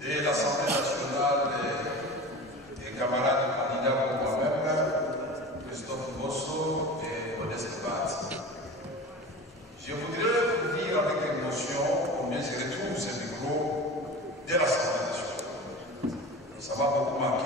de l'Assemblée nationale et camarades candidats pour moi-même, Christophe Bosso et Modeste Bat. Je voudrais vous dire avec émotion combien je retrouve ce micro de l'Assemblée nationale. Ça m'a beaucoup manqué.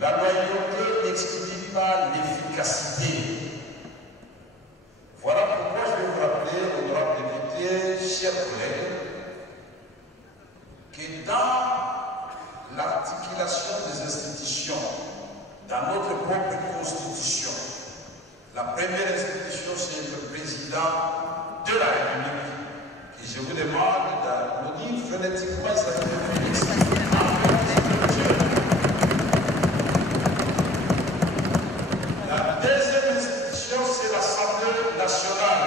La loyauté n'exclut pas l'efficacité. Voilà pourquoi je vais vous rappeler, honorable député, chers collègues, que dans l'articulation des institutions, dans notre propre constitution, la première institution, c'est le président de la République. Et je vous demande d'applaudir phonétiquement, il s'appelle Félix. La deuxième institution, c'est l'Assemblée nationale.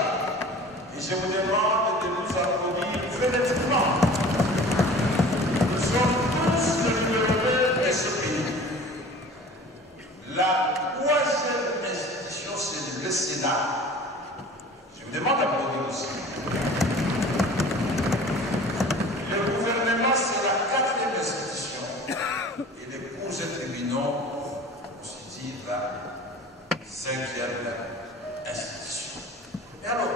Et je vous demande de nous applaudir phonétiquement. Nous sommes tous le numéro 2 de ce pays. La troisième institution, c'est le Sénat. Je vous demande d'applaudir aussi. Le gouvernement, c'est la quatrième institution. Et les cours et tribunaux constituent la cinquième institution. Et alors,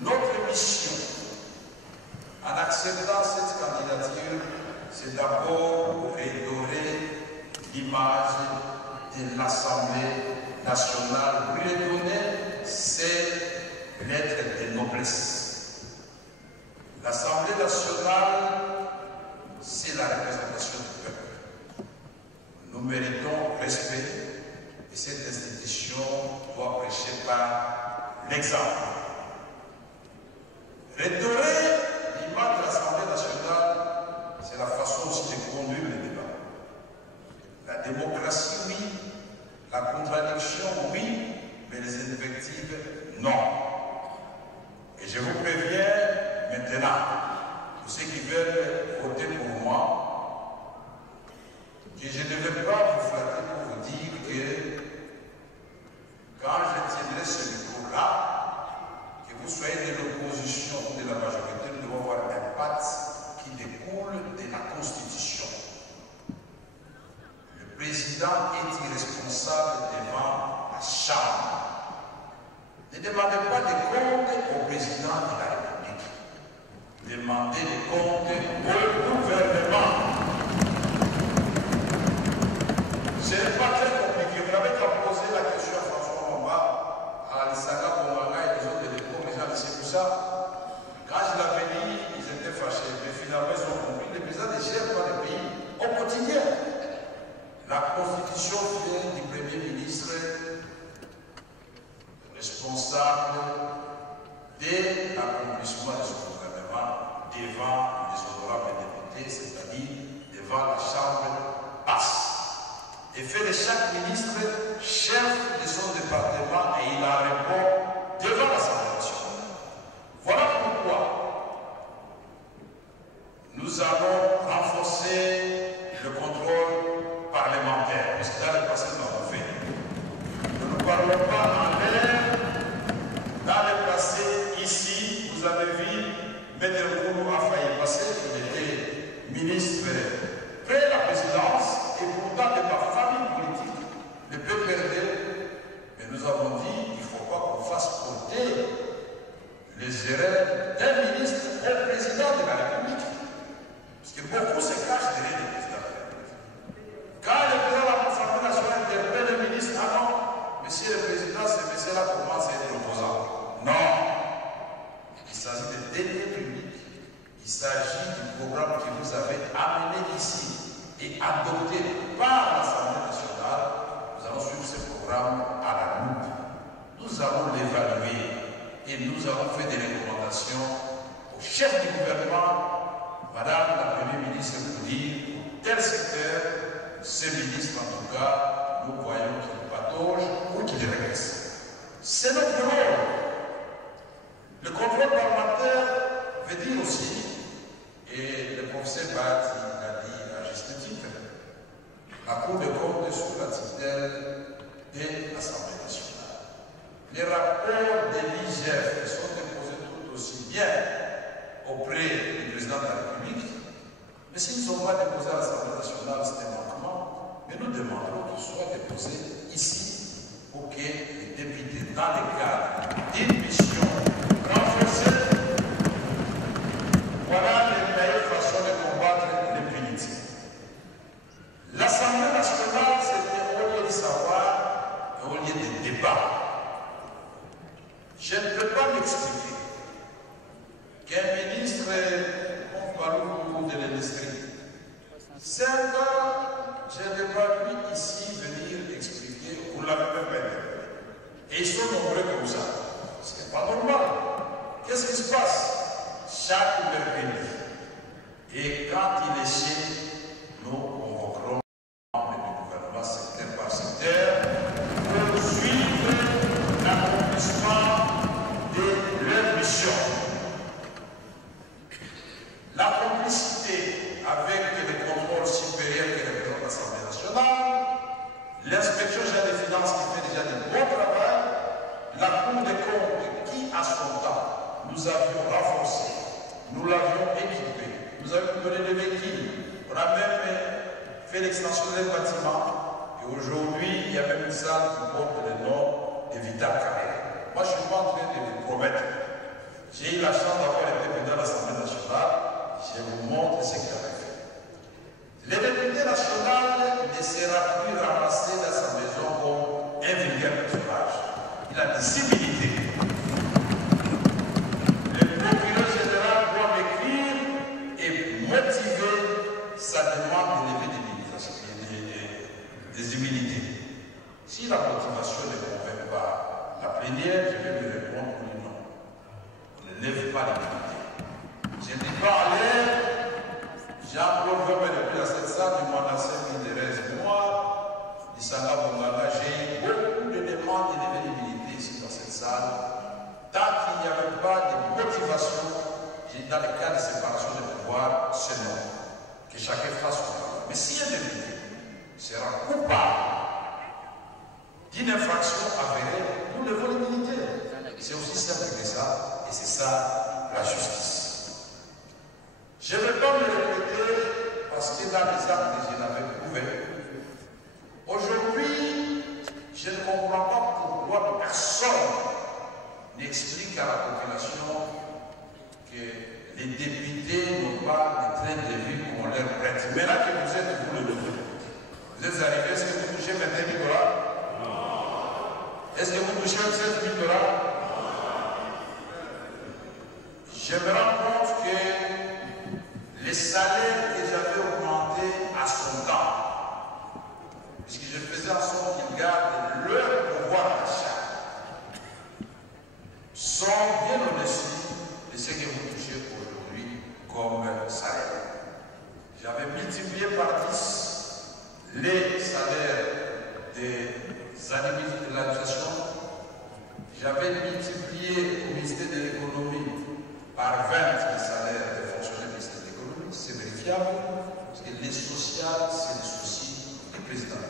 notre mission, en acceptant cette candidature, c'est d'abord redorer l'image de l'Assemblée nationale, lui redonner ses lettres de noblesse. L'Assemblée nationale, c'est la représentation du peuple. Nous méritons respect et cette institution doit prêcher par l'exemple. Redorer l'image de l'Assemblée nationale, c'est la façon aussi de conduire le débat. La démocratie, oui. La contradiction, oui. Mais les invectives, non. Et je vous préviens maintenant, pour ceux qui veulent voter pour moi, que je ne vais pas vous flatter pour vous dire que quand je tiendrai ce micro-là, que vous soyez de l'opposition ou de la majorité, nous devons avoir un impact qui découle de la Constitution. Le président est irresponsable devant la Chambre. Ne demandez pas de comptes au président de la République. Demandez des comptes au gouvernement. Ce n'est pas très compliqué. Vous n'avez qu'à poser la question à François Mamba, à Alisaga Bonganga et les autres électeurs, les gens de c'est pour ça. Quand je l'avais dit, ils étaient fâchés. Mais finalement, ils ont compris. Le président ne gère pas le pays au quotidien. La Constitution vient du Premier ministre responsable de l'accomplissement de son gouvernement devant les honorables députés, c'est-à-dire devant la Chambre basse. Et fait de chaque ministre chef de son département et il en répond devant l'Assemblée nationale. Voilà pourquoi nous allons renforcer le contrôle parlementaire, parce que dans le passé, nous l'avons fait. Nous ne parlons pas en l'air. Dans le passé, ici, vous avez vu, Maître Kourou a failli passer, il était ministre près de la présidence, et pourtant de ma famille politique, ne peut perdre. Mais nous avons dit, il ne faut pas qu'on fasse porter les erreurs d'un ministre au président de la République. Parce que beaucoup se cachent derrière le président de la République. Quand le président de l'Assemblée nationale interpelle le ministre, ah non, monsieur le président, ce monsieur-là commence à être opposant. Non. Il s'agit de deniers publics. Il s'agit du programme que vous avez amené ici et adopté par l'Assemblée nationale. Nous allons suivre ce programme à la loupe. Nous allons l'évaluer et nous allons faire des recommandations au chef du gouvernement, Madame la Première ministre, pour dire tel secteur, ce ministre en tout cas, nous voyons qu'il patauge ou qu'il régresse. C'est notre rôle. Le contrôle parlementaire veut dire aussi, et le professeur Bat l'a dit à juste titre, la Cour des comptes est sous la tutelle de l'Assemblée nationale. Les rapports de l'IGF sont déposés tout aussi bien auprès du président de la République, mais s'ils ne sont pas déposés à l'Assemblée nationale, c'est un manquement. Mais nous demanderons qu'ils soient déposés ici pour que les députés, dans le cadre d'une mission renforcée, voilà les meilleures façons de combattre l'impunité. L'Assemblée nationale, c'était au lieu de savoir et au lieu de débat. Je ne peux pas m'expliquer qu'un chaque mercredi. Et quand il est chez, nous convoquerons les membres du gouvernement secteur par secteur pour suivre l'accomplissement de leur mission. La complicité avec les contrôles supérieurs que représente l'Assemblée nationale, l'inspection générale des finances qui fait déjà du bon travail, la Cour des comptes qui, à son temps, nous avions renforcé, nous l'avions équipé, nous avions donné des véhicules, on a même fait l'extension des bâtiments, et aujourd'hui, il y a même une salle qui porte le nom de Vital Carrère. Moi, je ne suis pas en train de vous promettre. J'ai eu la chance d'avoir été président de l'Assemblée nationale, je vous montre ce qu'il avait fait. Le député national ne sera plus ramassé dans sa maison comme un vulgaire personnage. Il a des civilités. Le procureur général doit m'écrire et motiver sa demande de lever des immunités. Si la motivation ne convainc pas la plénière, je vais lui répondre non. On ne lève pas l'immunité. Je ne dis pas à l'air, Jean-Claude veut me depuis à cette salle, du moins dans 5 000 mémoires, du Sanga Bonganga, j'ai eu beaucoup de demandes de lever l'immunité ici dans cette salle. Tant qu'il n'y avait pas de motivation, dans le cas de séparation de pouvoir, c'est non. Que chacun fasse son travail. Mais si un député sera coupable d'une infraction avérée, nous levons l'immunité. C'est aussi simple que ça, et c'est ça la justice. Je ne vais pas me répéter parce que dans les actes que je n'avais prouvé, aujourd'hui, je ne comprends pas pourquoi personne n'explique à la population que les députés n'ont pas de train de vie comme on leur prête. Maintenant que vous êtes vous le nouveau, vous êtes arrivés, est-ce que vous touchez 21 000 $? Est-ce que vous touchez 7 000 $? Je me rends compte que les salaires que j'avais augmentés à son temps, puisque je faisais en sorte qu'ils gardent leur pouvoir d'achat, sont bien au-dessus de ce que vous touchez aujourd'hui comme salaire. J'avais multiplié par 10 les salaires des animaux de l'administration. J'avais multiplié au ministère de l'économie par 20 les salaires des fonctionnaires du ministère de l'économie. C'est vérifiable, parce que les sociales, c'est le souci du président.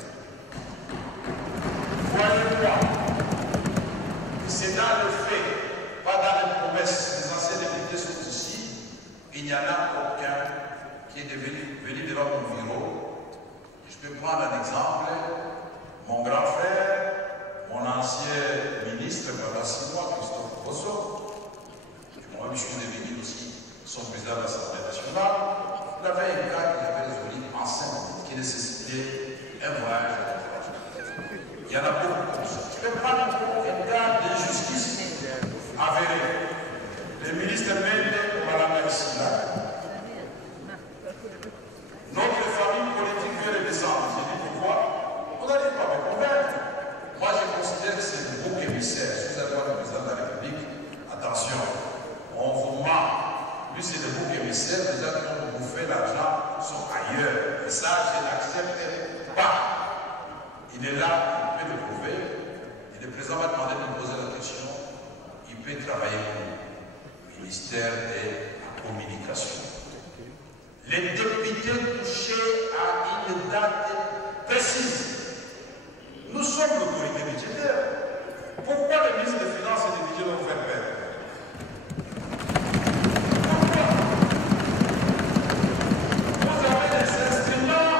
Voyez-moi, c'est dans le fait, pas dans les promesses. Les anciens députés sont ici, il n'y en a aucun qui est venu devant mon bureau. Je peux prendre un exemple. Mon grand frère, mon ancien ministre pendant 6 mois, Christophe Bosso, moi je suis devenu aussi son président de l'Assemblée nationale, il avait un cas qu'il avait résolu en 5 minutes, qui nécessitait un voyage à l'étranger. Il y en a beaucoup comme ça. Je peux prendre un cas d'injustice avéré. Le ministre Mende Malanga ici là. Notre famille politique veut le descendre. J'ai dit pourquoi? On n'arrive pas à me convaincre. Moi, je considère que c'est le bouc émissaire. Si vous allez voir le président de la République, attention, on vous ment. Lui, c'est le bouc émissaire. Les gens qui ont bouffé l'argent sont ailleurs. Et ça, je n'accepte pas. Il est là, il peut le prouver. Et le président m'a demandé de me poser la question. Il peut travailler au ministère de la Communication. Les députés touchés à une date précise. Nous sommes l'autorité budgétaire. Pourquoi le ministre des Finances et du Budget vont faire perdre? Pourquoi? Vous avez des instruments,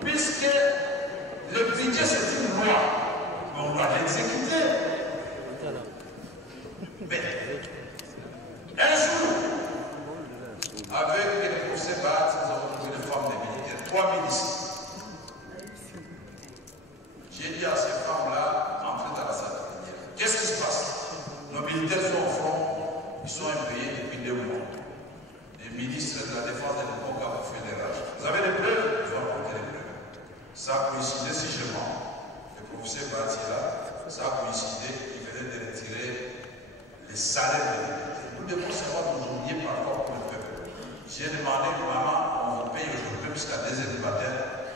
puisque le budget c'est une loi, mais on doit l'exécuter. Mais un jour, avec le professeur Bat, nous avons trouvé une forme de militaires, 3 ministres. J'ai dit à ces femmes-là, entrez dans la salle de plénière. Qu'est-ce qui se passe? Nos militaires sont au front, ils sont impayés depuis 2 mois. Les ministres de la Défense de l'époque ont fait des rages. Vous avez les preuves? Ils ont apporté les preuves. Ça a coïncidé, si je mens. Le professeur Bat est là, ça a coïncidé, il venait de retirer les salaire de député. Nous devons savoir nous oublier parfois pour le peuple. J'ai demandé que maman, on vous paye aujourd'hui jusqu'à 2 heures du matin.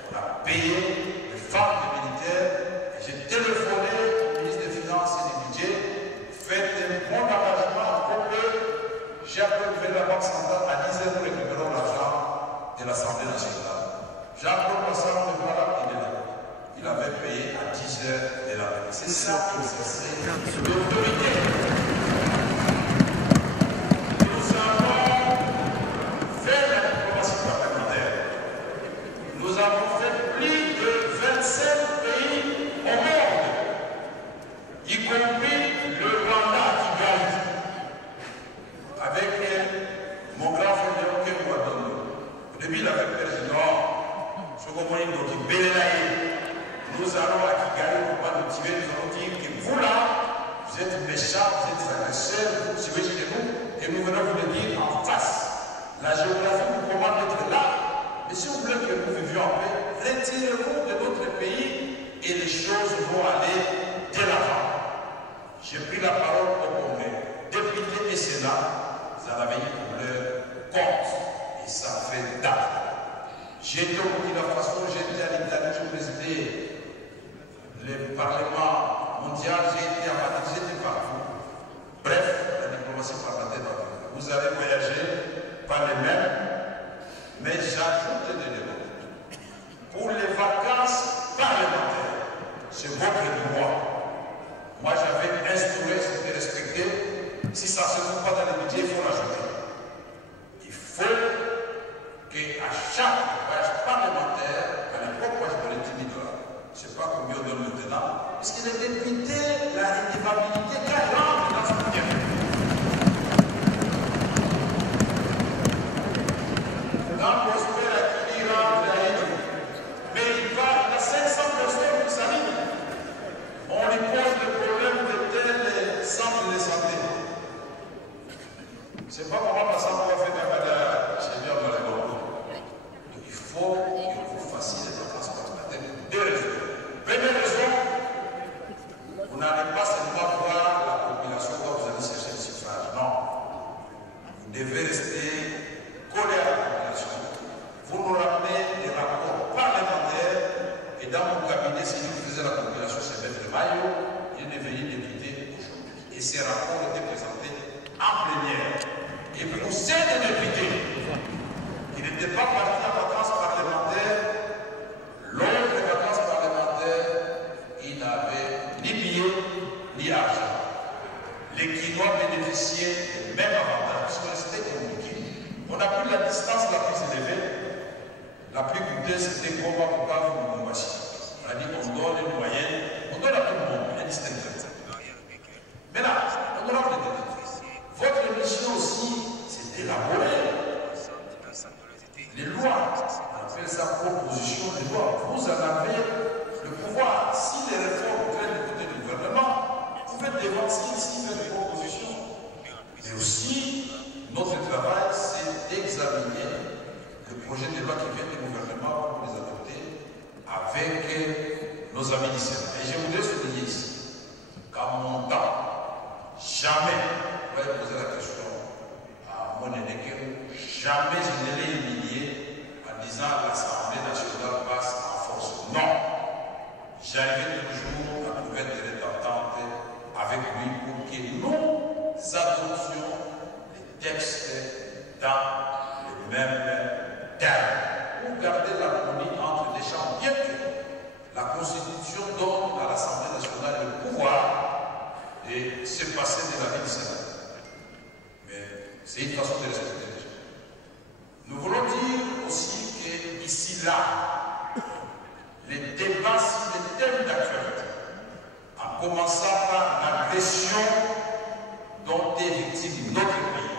On a payé les femmes des militaires. J'ai téléphoné au ministre des Finances et du Budget. Faites un bon engagement pour que j'ai appelé la Banque centrale à 10 heures pour récupérer l'argent de l'Assemblée nationale. Jean-Claude Massaro, le voilà, il est là. Il avait payé à 10 heures de la nuit. C'est ça qui exercer l'autorité. Nous avons fait la diplomatie parlementaire. Nous avons fait plus de 27 pays au monde, y compris le Rwanda qui gagne. Avec mon grand frère Léon Kouadondo. Au début, il avait peur du Nord. Nous allons à Kigali, on va nous tuer, nous allons dire que vous là, vous êtes méchants, vous êtes agresseurs, vous suivez chez nous, et nous venons vous le dire en face. La géographie vous commande d'être là, mais si vous voulez que nous vivions en paix, retirez-vous de notre pays et les choses vont aller de l'avant. J'ai pris la parole au Congrès. Députés et Sénat, vous en avez eu pour leur compte, et ça fait date. J'étais au Burkina Faso, j'étais à l'Italie, je présidais le Parlement mondial, j'ai été à Madrid, j'étais partout. Bref, la diplomatie parlementaire va venir. Vous avez voyagé, pas les mêmes, mais j'ajoute des éléments. Pour les vacances parlementaires, c'est votre droit. Moi, j'avais instauré, c'était respecté. Si ça ne se trouve pas dans les budgets, il faut l'ajouter. Il faut qu'à chaque voyage parlementaire, à l'époque, moi je donnais 10 000 $. Je ne sais pas combien on donne maintenant. Parce que les députés, la redevabilité, quand rentre dans ce budget. Quand Prosper a qui rentre, mais il va, il a 500 personnes qui s'animent. On lui pose le problème de tel centre de santé. C'est pas comment la santé va faire la chez bien dans les groupes. Donc il faut que vous fassiez les vacances parlementaires pour 2 raisons. Première raison, vous n'allez pas seulement voir la population quand vous allez chercher le suffrage. Non. Vous devez rester collé à la population. Vous nous ramenez des rapports parlementaires et dans mon cabinet, c'est lui qui faisait la population, c'est M. Maillot, il est devenu député aujourd'hui. Et ces rapports étaient présentés en plénière. Et pour ces députés qui n'étaient pas partis en vacances parlementaires, lors des vacances parlementaires, ils n'avaient ni billets ni argent. Les Quinois bénéficiaient des mêmes avantages, parce que c'était compliqué. On a pris la distance la plus élevée, la plus coûteuse, c'était Goma Bukavu ou Lubumbashi. On a dit qu'on donne une moyenne, on donne à tout le monde, indistinctement. Maintenant, on aura des députés. Votre mission aussi, c'est d'élaborer les lois. On appelle ça proposition de loi. Vous en avez le pouvoir. Si les réformes prennent du côté du gouvernement, vous faites des votes ici, faites des propositions. Mais aussi, notre travail, c'est d'examiner le projet de loi qui vient du gouvernement pour les adopter avec nos amis du Sénat. Et je voudrais souligner ici qu'à mon temps, jamais, vous allez poser la question à mon Monénéken, jamais je ne l'ai humilié en disant l'Assemblée nationale passe en force. Non. J'arrivais toujours à trouver un terrain d'entente avec lui pour que nous adoptions les textes dans les mêmes termes. Pour garder l'harmonie entre les champs, bien que la Constitution donne à l'Assemblée nationale le pouvoir de se passer de la vie du Sénat. Mais c'est une façon de respecter les gens. Nous voulons dire aussi que ici, là, les débats sur les thèmes d'actualité, en commençant par l'agression dont est victime notre pays,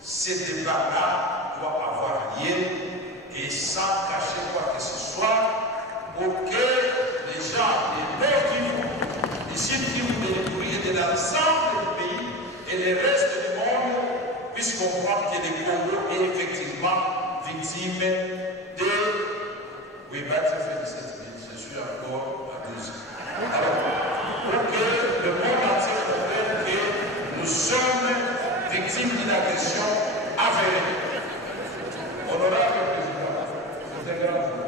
ces débats-là doivent avoir lieu et sans cacher quoi que ce soit pour que les gens, les Nord Kivu, les Sud Kivu, les Ituri et de l'ensemble du pays et le reste du monde puissent comprendre que le Congo est effectivement victime de... Oui, bah, ça fait 17 000, je suis encore à 12. Alors, pour que le monde entier comprenne que nous sommes victime d'une agression avérée. Honorable Président, c'est un grand jour.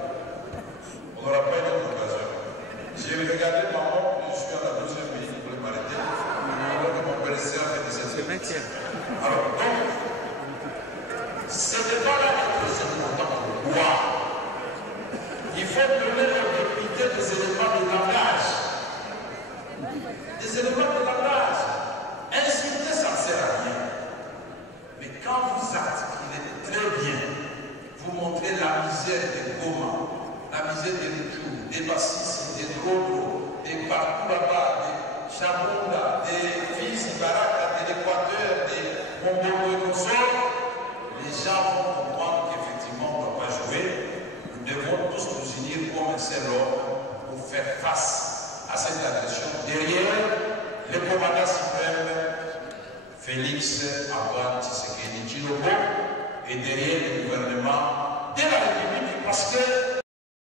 On n'aura pas une autre occasion. J'ai regardé ma montre, je suis à la 12e minute pour m'arrêter. Alors que mon père s'est fait 17 minutes. Alors donc, ce débat-là est très important pour moi. Il faut donner aux députés des éléments de langage. Des éléments de langage. Insulter, ça ne sert à rien. Mais quand vous articulez très bien, vous montrez la misère des Goma, la misère des Rutshuru, des Bassissi, des Drodo, des partout là-bas, des Chabunda, des fils Baraka, de l'Équateur, des Mombodo et consorts, les gens vont comprendre qu'effectivement on ne doit pas jouer. Nous devons tous nous unir comme un seul homme pour faire face à cette agression derrière le commandant suprême Félix Antoine Tshisekedi Tshilombo et derrière le gouvernement de la République parce que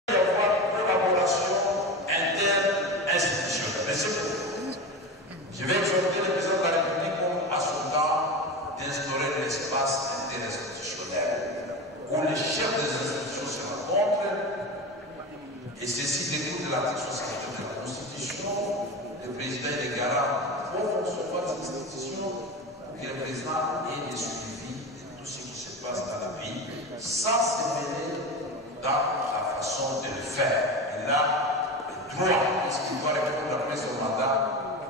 il y a une collaboration interne institutionnelle. Mais c'est tout. Je vais exhorter le président de la République comme à son temps d'instaurer l'espace interinstitutionnel où les chefs des institutions se rencontrent et ceci découle de l'article 64 de la Constitution. Le président est le garant au fonctionnement des institutions pour que le président ait le suivi de tout ce qui se passe dans le pays sans se mêler dans la façon de le faire. Il a le droit, puisqu'il doit répondre après son mandat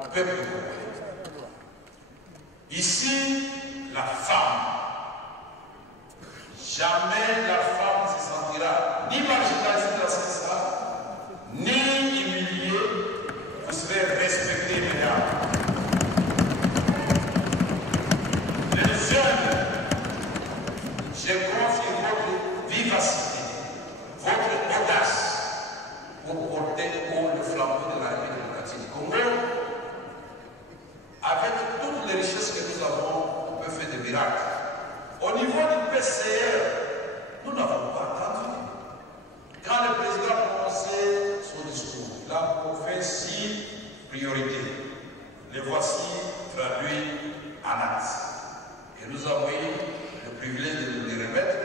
au peuple congolais. Ici, la femme. Jamais la femme ne se sentira ni marginalisée dans ce ça, ni humiliée. Vous serez respectés, mesdames. Les jeunes, je confie votre vivacité, votre audace pour porter haut le flambeau de la République démocratique du Congo. Avec toutes les richesses que nous avons, on peut faire des miracles. Au niveau du PCR, nous n'avons pas attendu. Quand le président a commencé son discours, il a fait 6 priorités. Les voici traduits en actes. Et nous avons eu le privilège de nous les remettre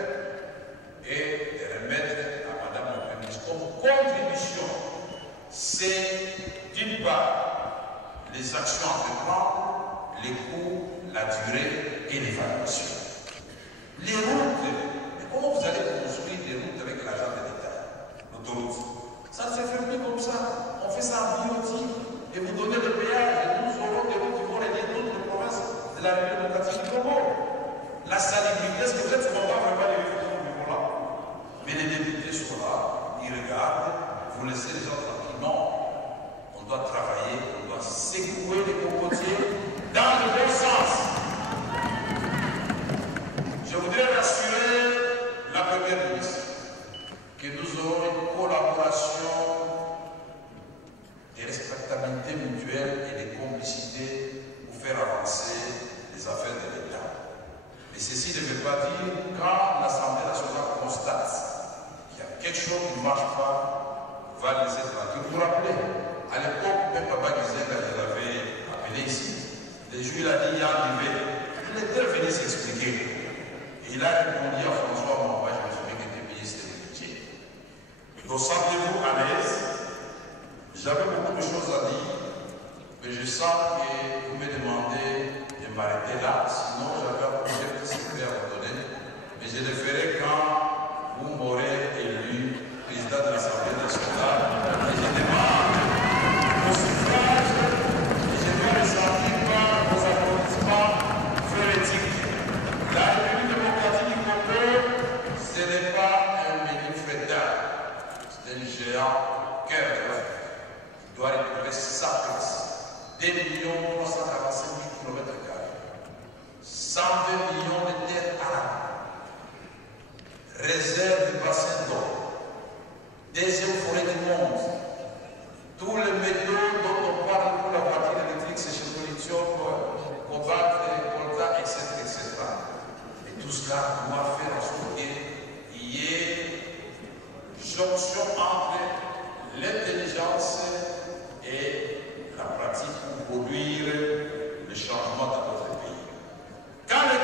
et de remettre à Madame la Première ministre comme contribution. C'est d'une part les actions à prendre, les coûts, la durée et l'évaluation. Les routes, mais comment vous allez construire des routes avec l'argent de l'État? L'autoroute. Ça ne se fait plus comme ça. On fait ça en biotique et vous donnez le péage et nous aurons des routes qui vont relier toutes les provinces de la République démocratique du Congo. La salubrité, est-ce que peut-être qu'on va vraiment les vivre au niveau là? Mais les députés sont là, ils regardent, vous laissez les gens tranquilles. Non, on doit travailler, on doit secouer les cocotiers dans le bon sens. Je voudrais rassurer la Première ministre que nous aurons une collaboration, des respectabilités mutuelles et des complicités pour faire avancer les affaires de l'État. Mais ceci ne veut pas dire quand l'Assemblée nationale constate qu'il y a quelque chose qui ne marche pas, on va laisser tranquille. Vous vous rappelez, à l'époque, même Papa Gizenga, je l'avais appelé ici, le jour il a dit il y a un niveau. Il était venu s'expliquer. Et il a répondu à François Mamba, je me souviens qu'il était payé, c'était le budget. Donc sentez-vous à l'aise. J'avais beaucoup de choses à dire, mais je sens que vous me demandez de m'arrêter là. Sinon, j'avais un projet de secret à vous donner. Mais je le ferai quand vous m'aurez élu président de l'Assemblée nationale. Et je demande vos suffrages et je dois ressentir par vos applaudissements frénétiques. La République démocratique du Congo, ce n'est pas un menu frétard, c'est un géant cœur de l'homme qui doit récupérer sa place. 2 345 000 km², 102 millions de terres arables, réserve de bassins d'eau, deuxième forêt du monde, tous les métaux dont on parle pour la voiture électrique, c'est chez Lithium, cobalt, coltan, etc., etc. Et tout cela doit faire en sorte qu'il y ait jonction entre l'intelligence et la pratique pour produire le changement dans notre pays. Quand les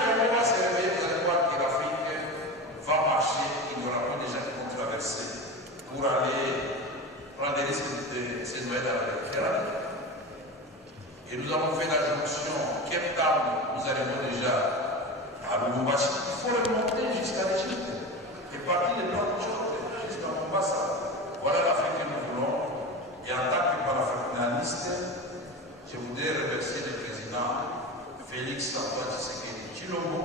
longo